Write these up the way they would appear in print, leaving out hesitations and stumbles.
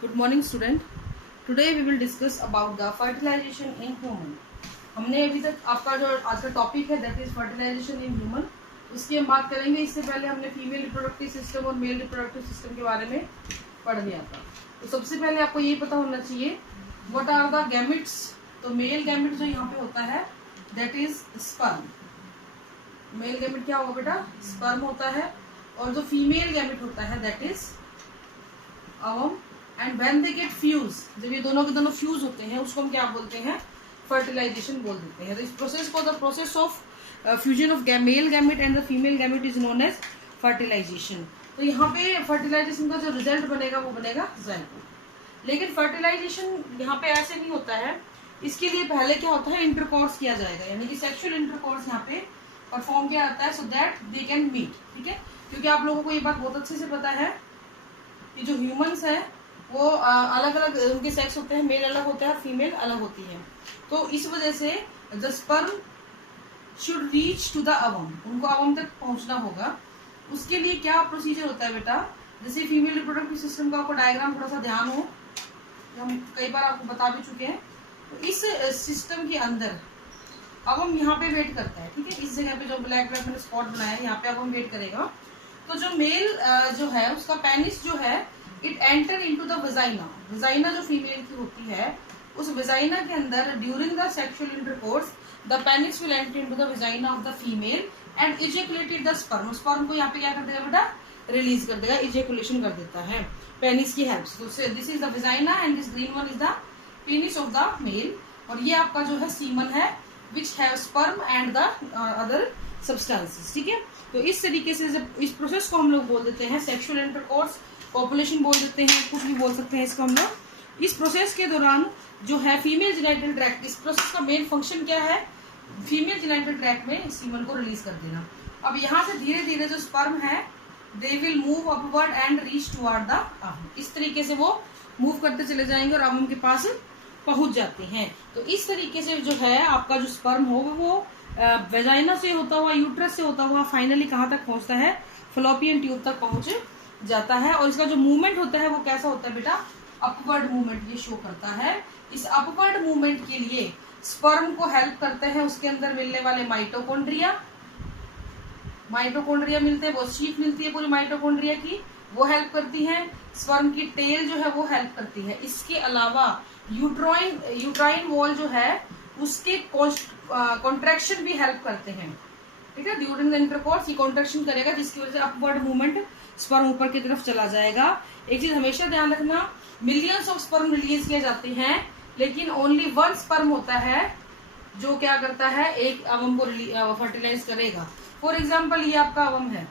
Good morning student. Today we will discuss about the fertilization in human. हमने अभी तक आपका जो आज का टॉपिक है that is fertilization in human, उसकी हम बात करेंगे। इससे पहले हमने फीमेल रिप्रोडक्टिव सिस्टम और मेल रिप्रोडक्टिव सिस्टम के बारे में पढ़ लिया था। तो सबसे पहले आपको ये पता होना चाहिए व्हाट आर द गैमेट्स। तो मेल गैमेट जो यहाँ पे होता है that is sperm. Male gamete क्या होगा बेटा? स्पर्म होता है। और जो फीमेल गैमेट होता है that is ovum. And when they get fuse, जब ये दोनों के दोनों फ्यूज होते हैं उसको हम क्या बोलते हैं? फर्टिलाइजेशन बोल देते हैं। तो इस प्रोसेस को the process of fusion of male gamete and the female gamete is known as fertilization. तो यहाँ पे फर्टिलाइजेशन का जो रिजल्ट बनेगा वो बनेगा जाइगोट। लेकिन फर्टिलाइजेशन यहाँ पे ऐसे नहीं होता है। इसके लिए पहले क्या होता है? इंटरकोर्स किया जाएगा, यानी कि सेक्सुअल इंटरकोर्स यहाँ पे परफॉर्म किया जाता है so that they can meet. ठीक है, क्योंकि आप लोगों को ये बात बहुत अच्छे से पता है कि जो ह्यूमंस है वो अलग अलग उनके सेक्स होते हैं, मेल अलग होता है और फीमेल अलग होती है। तो इस वजह से the sperm should reach to the ovum, उनको अवम तक पहुंचना होगा। उसके लिए क्या प्रोसीजर होता है बेटा? जैसे फीमेल रिप्रोडक्टिव सिस्टम का आपको डायग्राम थोड़ा सा ध्यान हो, हम कई बार आपको बता भी चुके हैं। तो इस सिस्टम के अंदर अवम यहाँ पे वेट करता है। ठीक है, इस जगह पे जो ब्लैक ब्लैक मैंने स्पॉट बनाया है यहाँ पे अवम वेट करेगा। तो जो मेल जो है उसका पेनिस जो है it enter into the vagina. Vagina जो फीमेल की होती है उस वजाइना के अंदर during the sexual intercourse the penis will enter into the vagina of the female and ejaculated the sperm. Sperm को यहाँ पे क्या कर देगा बेटा? रिलीज कर देगा, इजेकुलेशन कर देता है पेनिस की हेल्प से। This is the vagina and this green one is the penis of the male. और ये आपका जो है सीमन है which have sperm and the other substances. ठीक है, तो इस तरीके से जब इस प्रोसेस को हम लोग बोल देते हैं सेक्सुअल इंटरकोर्स, पॉपुलेशन बोल देते हैं, कुछ भी बोल सकते हैं इसको हम लोग। इस प्रोसेस के दौरान जो है फीमेल जेनिटल ट्रैक्ट, इस प्रोसेस का मेन फंक्शन क्या है? फीमेल जेनिटल ट्रैक्ट में सीमन को रिलीज कर देना। अब यहाँ से धीरे धीरे जो स्पर्म है they will move upward and reach toward the ovum. इस तरीके से वो मूव करते चले जाएंगे और अवम के पास पहुंच जाते हैं। तो इस तरीके से जो है आपका जो स्पर्म होगा वो वेजाइना से होता हुआ, यूट्रस से होता हुआ फाइनली कहाँ तक पहुंचता है? फलोपियन ट्यूब तक पहुंच जाता है। और इसका जो मूवमेंट होता है वो कैसा होता है बेटा? अपवर्ड मूवमेंट ये शो करता है। इस अपवर्ड मूवमेंट के लिए स्पर्म को हेल्प करते हैं उसके अंदर मिलने वाले माइटोकॉन्ड्रिया। माइटोकॉन्ड्रिया मिलते हैं, वो शीट मिलती है पूरी माइटोकॉन्ड्रिया की, वो हेल्प करती है। स्पर्म की टेल जो है वो हेल्प करती है। इसके अलावा यूट्राइन वॉल जो है उसके कॉन्ट्रैक्शन भी हेल्प करते हैं। ठीक है, ड्यूरिंग द इंटरकोर्स ये कॉन्ट्रैक्शन करेगा जिसकी वजह से अपवर्ड मूवमेंट स्पर्म ऊपर की तरफ चला जाएगा। एक चीज हमेशा ध्यान रखना, मिलियंस ऑफ स्पर्म रिलीज किए जाते हैं लेकिन ओनली वन स्पर्म होता है जो क्या करता है? एक अवम को फर्टिलाइज करेगा। फॉर एग्जाम्पल ये आपका अवम है,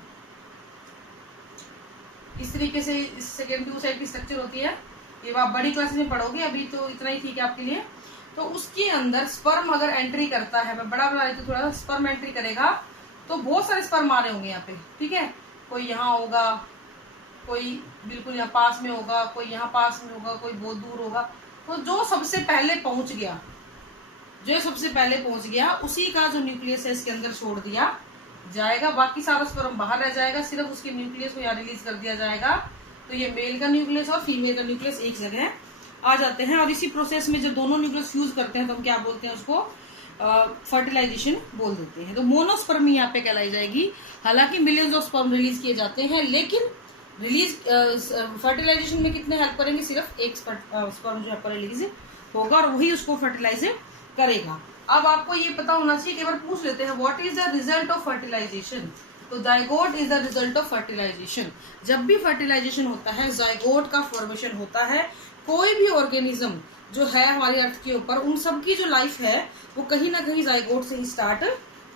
इस तरीके से इस सेकेंड टू साइड की स्ट्रक्चर होती है। ये आप बड़ी क्लासेस में पढ़ोगे, अभी तो इतना ही ठीक है आपके लिए। तो उसके अंदर स्पर्म अगर एंट्री करता है, मैं बड़ा बना रही थी थोड़ा सा, स्पर्म एंट्री करेगा तो बहुत सारे स्पर्म आ रहे होंगे यहाँ पे। ठीक है, कोई यहाँ होगा, कोई बिल्कुल यहाँ पास में होगा, कोई यहाँ पास में होगा, कोई बहुत दूर होगा। तो जो सबसे पहले पहुंच गया उसी का जो न्यूक्लियस है इसके अंदर छोड़ दिया जाएगा। बाकी सारा स्पर्म बाहर रह जाएगा, सिर्फ उसके न्यूक्लियस को यहाँ रिलीज कर दिया जाएगा। तो ये मेल का न्यूक्लियस और फीमेल का न्यूक्लियस एक जगह आ जाते हैं। और इसी प्रोसेस में जब दोनों न्यूक्लियस फ्यूज करते हैं तो हम क्या बोलते हैं? उसको फर्टिलाइजेशन बोल देते हैं। तो मोनोस्पर्मी यहाँ पे कहलाई जाएगी। हालांकि मिलियंस ऑफ स्पर्म रिलीज किए जाते हैं लेकिन रिलीज फर्टिलाइजेशन में कितने हेल्प करेंगे? सिर्फ एक स्पर्म जो आपका रिलीज होगा और वही उसको फर्टिलाइज करेगा। अब आपको ये पता होना चाहिए, कई बार पूछ लेते हैं what is the result of fertilization. तो zygote is the result of fertilization. जब भी फर्टिलाइजेशन होता है जाइगोट का फॉर्मेशन होता है। कोई भी ऑर्गेनिज्म जो है हमारी अर्थ के ऊपर, उन सब की जो लाइफ है वो कहीं ना कहीं जाइगोट से ही स्टार्ट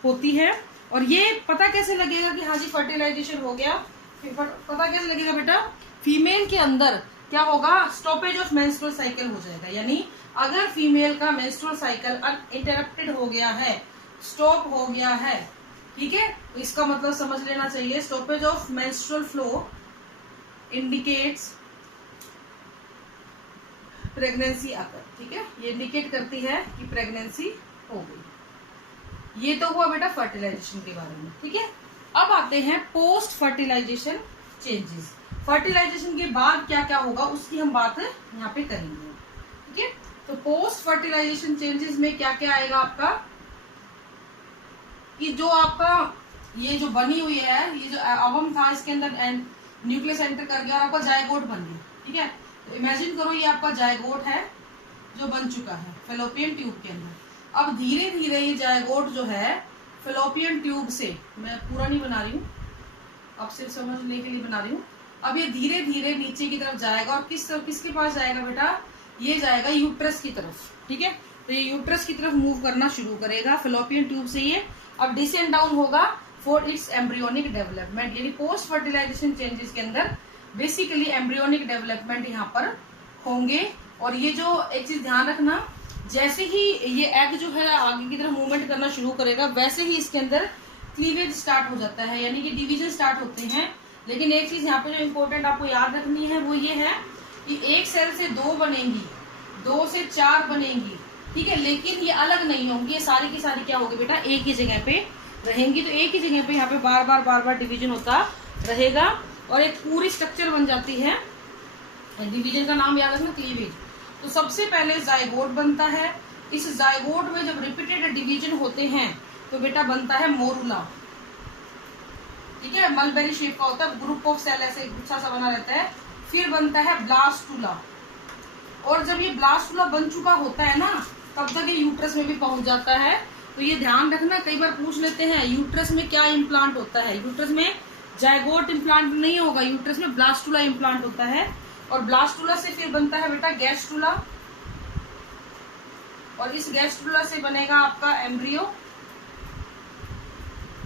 होती है। और ये पता कैसे लगेगा कि हाँ जी फर्टिलाइजेशन हो गया? पता कैसे लगेगा बेटा? फीमेल के अंदर क्या होगा? स्टॉपेज ऑफ मेंस्ट्रुअल साइकिल हो जाएगा। यानी अगर फीमेल का मेंस्ट्रुअल साइकिल इंटरप्टेड हो गया है, स्टॉप हो गया है, ठीक है, तो इसका मतलब समझ लेना चाहिए stoppage of menstrual flow indicates pregnancy occur. ठीक है, ये इंडिकेट करती है कि प्रेगनेंसी हो गई। ये तो हुआ बेटा फर्टिलाइजेशन के बारे में। ठीक है, अब आते हैं पोस्ट फर्टिलाइजेशन चेंजेस। फर्टिलाइजेशन के बाद क्या क्या होगा उसकी हम बात यहाँ पे करेंगे। ठीक है, तो पोस्ट फर्टिलाइजेशन चेंजेस में क्या क्या आएगा आपका, कि जो आपका ये जो बनी हुई है, ये जो अवम था इसके अंदर न्यूक्लियस एंटर कर गया और आपका जायगोट बन गया। ठीक है, तो इमेजिन करो ये आपका जायगोट है जो बन चुका है फेलोपियन ट्यूब के अंदर। अब धीरे धीरे ये जायगोट जो है फेलोपियन ट्यूब से, मैं पूरा नहीं बना रही हूँ, अब सिर्फ समझने के लिए बना रही हूँ। अब ये धीरे धीरे नीचे की तरफ जाएगा और किसके पास जाएगा बेटा, ये जाएगा यूट्रस की तरफ। ठीक है, तो ये यूट्रस की तरफ मूव करना शुरू करेगा फेलोपियन ट्यूब से। ये अब डिसेंड डाउन होगा फॉर इट्स एम्ब्रियोनिक डेवलपमेंट, यानी पोस्ट फर्टिलाइजेशन चेंजेस के अंदर बेसिकली एम्ब्रियोनिक डेवलपमेंट यहाँ पर होंगे। और ये जो एक चीज ध्यान रखना, जैसे ही ये एग जो है आगे की तरफ मूवमेंट करना शुरू करेगा वैसे ही इसके अंदर क्लीवेज स्टार्ट हो जाता है, यानी कि डिवीजन स्टार्ट होते हैं। लेकिन एक चीज यहाँ पे जो इम्पोर्टेंट आपको याद रखनी है वो ये है कि एक सेल से 2 बनेंगी, 2 से 4 बनेंगी। ठीक है, लेकिन ये अलग नहीं होंगी, ये सारी की सारी क्या होगी बेटा, एक ही जगह पे रहेंगी। तो एक ही जगह पे यहाँ पे बार बार डिवीजन होता रहेगा और एक पूरी स्ट्रक्चर बन जाती है। डिवीजन का नाम याद रखना, क्लीवेज। तो सबसे पहले जायगोट बनता है। इस जायगोट में जब रिपीटेड डिवीजन होते हैं तो बेटा बनता है मोरुला। ठीक है, मलबेरी शेप का होता है, ग्रुप ऑफ सेल ऐसे गुच्छा सा बना रहता है। फिर बनता है ब्लास्टुला, और जब ये ब्लास्टुला बन चुका होता है ना तब तक ये यूट्रस में भी पहुंच जाता है। तो ये ध्यान रखना, कई बार पूछ लेते हैं यूट्रस में क्या इम्प्लांट होता है। यूट्रस में जायगोट इम्प्लांट नहीं होगा, यूट्रस में ब्लास्टुला इम्प्लांट होता है। और ब्लास्टुला से फिर बनता है बेटा गैस्ट्रुला, और इस गैस्ट्रुला से बनेगा आपका एम्ब्रियो,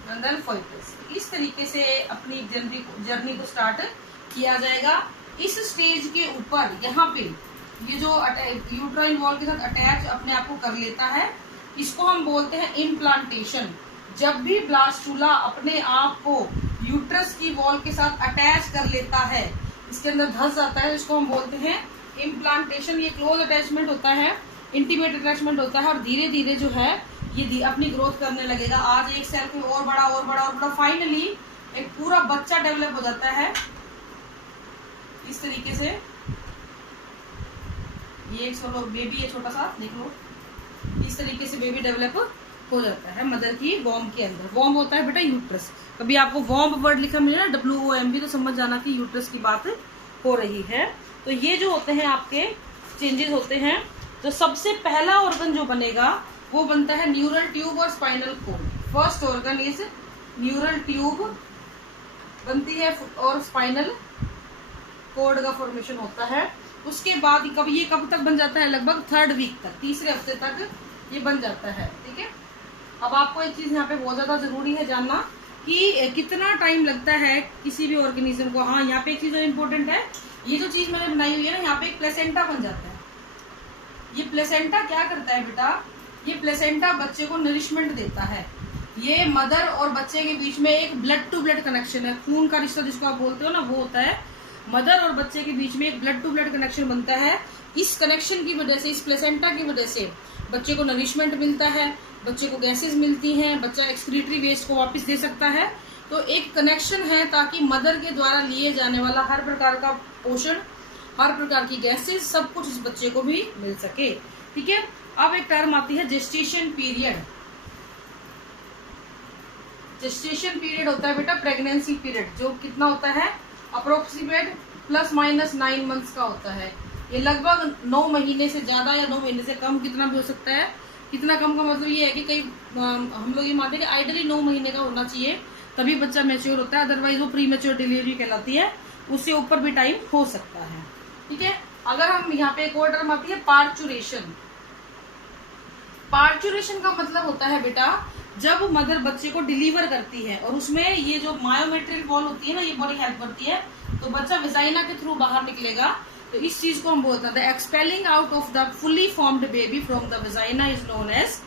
नंदन फोइटस। इस तरीके से अपनी जर्नी को स्टार्ट किया जाएगा। इस स्टेज के ऊपर यहाँ पे ये जो यूट्राइन वॉल के साथ अटैच अपने आप को कर लेता है, इसको हम बोलते हैं इम्प्लांटेशन। जब भी ब्लास्टुला अपने आप को यूट्रस की वॉल के साथ अटैच कर लेता है, इसके अंदर धंस जाता है, इसको हम बोलते हैं इम्प्लांटेशन। ये क्लोज अटैचमेंट होता है, इंटीमेट अटैचमेंट होता है, और धीरे धीरे जो है ये अपनी ग्रोथ करने लगेगा। आज एक सेल को और बड़ा और बड़ा और बड़ा, फाइनली एक पूरा बच्चा डेवलप हो जाता है। इस तरीके से ये एक बेबी है छोटा सा, देख लो, इस तरीके से बेबी डेवलप हो जाता है मदर की वॉर्म के अंदर। वॉर्म होता है बेटा यूट्रस। कभी आपको वॉर्म वर्ड लिखा मिले ना WOMB, तो समझ जाना कि यूट्रस की बात हो रही है। तो ये जो होते हैं आपके चेंजेस होते हैं। तो सबसे पहला ऑर्गन जो बनेगा वो बनता है न्यूरल ट्यूब और spinal cord. First organ is neural tube बनती है और स्पाइनल कोड का फॉर्मेशन होता है। उसके बाद ये कब तक बन जाता है, लगभग 3rd वीक तक, तीसरे हफ्ते तक ये बन जाता है। ठीक है, अब आपको एक चीज यहाँ पे बहुत ज्यादा जरूरी है जानना कि कितना टाइम लगता है किसी भी ऑर्गेनिज्म को। हाँ, यहाँ पे एक चीज इम्पोर्टेंट है, ये जो चीज मैंने बनाई हुई है ना, यहाँ पे एक प्लेसेंटा बन जाता है। ये प्लेसेंटा क्या करता है बेटा, ये प्लेसेंटा बच्चे को नरिशमेंट देता है। ये मदर और बच्चे के बीच में एक ब्लड टू ब्लड कनेक्शन है, खून का रिश्ता जिसको आप बोलते हो ना, वो होता है। मदर और बच्चे के बीच में एक ब्लड टू ब्लड कनेक्शन बनता है। इस कनेक्शन की वजह से, इस प्लेसेंटा की वजह से बच्चे को नरिशमेंट मिलता है, बच्चे को गैसेस मिलती हैं, बच्चा एक्सक्रीटरी वेस्ट को वापस दे सकता है। तो एक कनेक्शन है ताकि मदर के द्वारा लिए जाने वाला हर प्रकार का पोषण, हर प्रकार की गैसेस, सब कुछ इस बच्चे को भी मिल सके। ठीक है, अब एक टर्म आती है जेस्टेशन पीरियड। जेस्टेशन पीरियड होता है बेटा प्रेगनेंसी पीरियड, जो कितना होता है, अप्रोक्सीमेट +- 9 मंथ्स का होता है। ये लगभग 9 महीने से ज्यादा या 9 महीने से कम, कितना भी हो सकता है। कितना कम का मतलब ये है कि कई हम लोग ये मानते हैं कि आइडियली 9 महीने का होना चाहिए, तभी बच्चा मैच्योर होता है, अदरवाइज वो प्री मैच्योर डिलीवरी कहलाती है, उससे ऊपर भी टाइम हो सकता है। ठीक है, अगर हम यहाँ पे एक और टर्म आती है पार्चुरेशन। पार्चुरेशन का मतलब होता है बेटा जब मदर बच्चे को डिलीवर करती है और उसमें ये जो मायोमेट्रियल वॉल होती है ना, ये बड़ी हेल्प करती है, तो बच्चा विजाइना के थ्रू बाहर निकलेगा। तो इस चीज को हम बोलते हैं the expelling out of the fully formed baby from the vagina is known as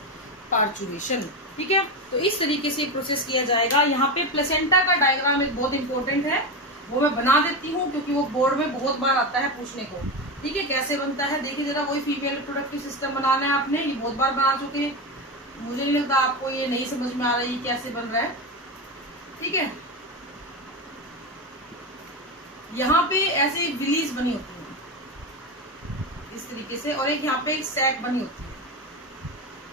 parturition. ठीक है, तो इस तरीके से प्रोसेस किया जाएगा। यहाँ पे प्लेसेंटा का डायग्राम एक बहुत इंपॉर्टेंट है, वो मैं बना देती हूँ क्योंकि वो बोर्ड में बहुत बार आता है पूछने को। ठीक है, कैसे बनता है देखिए जरा, वही फीमेल रिप्रोडक्टिव सिस्टम बनाना है आपने, ये बहुत बार बना चुके हैं, मुझे नहीं लगता आपको ये नहीं समझ में आ रहा है ये कैसे बन रहा है। ठीक है, यहाँ पे ऐसे विलीज बनी होती है इस तरीके से, और एक यहाँ पे एक सैक बनी होती है,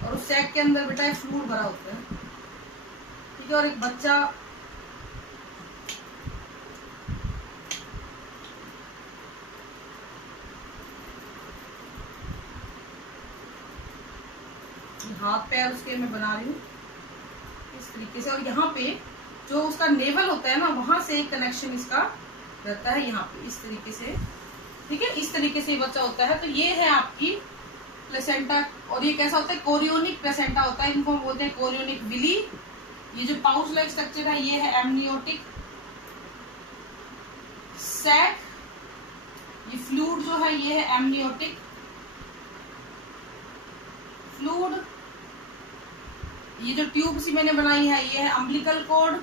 और उस सैक के अंदर बेटा एक फ्लूइड भरा होता है, ठीक है। और एक बच्चा हाथ पैर उसके मैं बना रही हूँ इस तरीके से, और यहाँ पे जो उसका नेवल होता है ना, वहां से एक कनेक्शन इसका रहता है यहाँ पे इस तरीके से, ठीक है। इस तरीके से बच्चा होता है। तो ये है आपकी प्लेसेंटा, और ये कैसा होता है, कोरियोनिक प्लेसेंटा होता है, इनको हम बोलते हैं कोरियोनिक विली। ये जो पाउच लाइक स्ट्रक्चर है ये है एमनियोटिक सैक, ये फ्लूइड जो है ये है एमनियोटिक फ्लूइड, ये जो ट्यूब सी मैंने बनाई है ये है अम्बिलिकल कॉर्ड,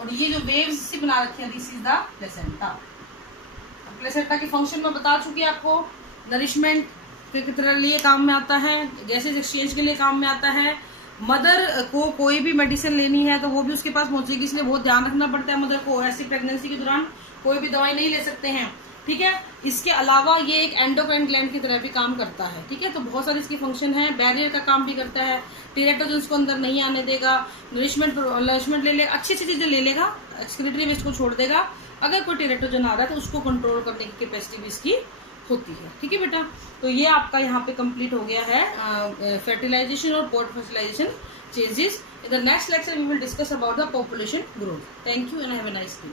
और ये जो वेव्स सी बना रखी है this is the placenta. Placenta के फंक्शन में बता चुकी आपको, नरिशमेंट के तरह लिए काम में आता है, गैसेज एक्सचेंज के लिए काम में आता है। मदर को कोई भी मेडिसिन लेनी है तो वो भी उसके पास पहुंचेगी, इसलिए बहुत ध्यान रखना पड़ता है मदर को। ऐसी प्रेगनेंसी के दौरान कोई भी दवाई नहीं ले सकते हैं, ठीक है। इसके अलावा ये एक एंडोक्राइन ग्लैंड की तरह भी काम करता है, ठीक है। तो बहुत सारे इसके फंक्शन है, बैरियर का काम भी करता है, टेरेटोजेंस को अंदर नहीं आने देगा, नरिशमेंट ले लेगा, अच्छी अच्छी चीजें ले लेगा, एक्सक्रीटरी वेस्ट को छोड़ देगा। अगर कोई टेरेटोजन आ रहा है तो उसको कंट्रोल करने की कैपेसिटी भी इसकी होती है, ठीक है बेटा। तो ये आपका यहाँ पे कंप्लीट हो गया है फर्टिलाइजेशन और post fertilization changes. In the next lecture we will discuss about the population growth. Thank you and have a nice day.